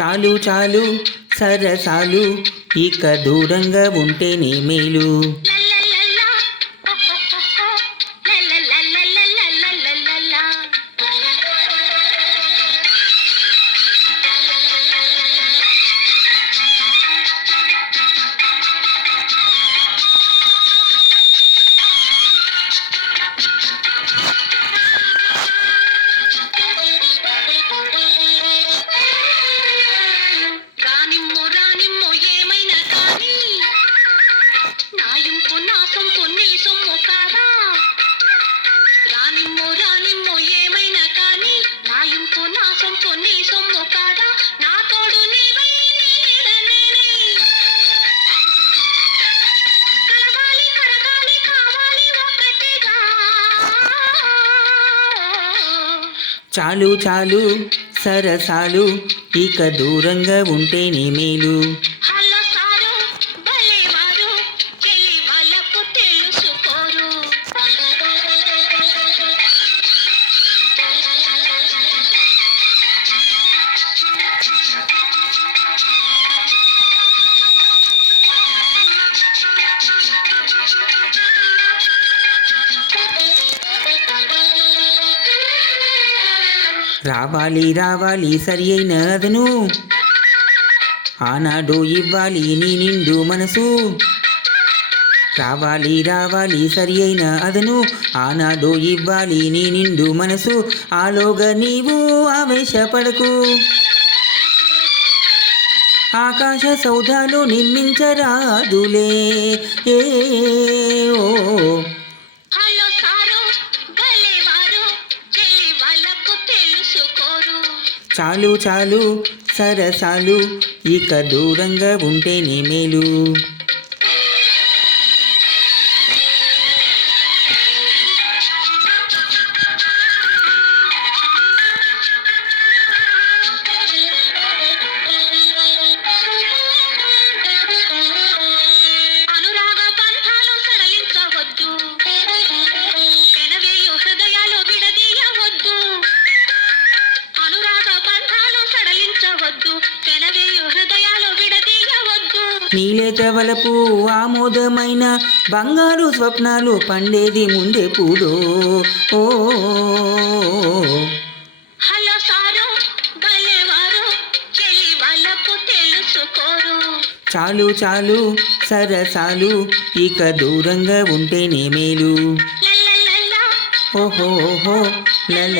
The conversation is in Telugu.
చాలు చాలు సరసాలు ఇక దూరంగా ఉంటేనే మేలు. చాలు చాలు సరసాలు ఇక దూరంగా ఉంటేనే మేలు. రావాలి రావాలి సరి అయిన అదను. ఆనాడు ఇవ్వాలి నీ నిండు మనసు. రావాలి రావాలి సరి అయిన అదను. ఆనాడు ఇవ్వాలి నీ నిండు మనసు. ఆలోగా నీవు ఆవేశపడకు. ఆకాశ సౌధాలు నిర్మించరాదులే ఏ ఓ చాలు చాలు సరసాలు ఇక దూరంగా ఉంటేనే మేలు. నీలేతవలపు ఆమోదమైన బంగారు స్వప్నాలు పండేది ముందే పూడో ఓ చాలు చాలు సరసాలు ఇక దూరంగా ఉంటేనే మేలు. ఓహో ఓహో లల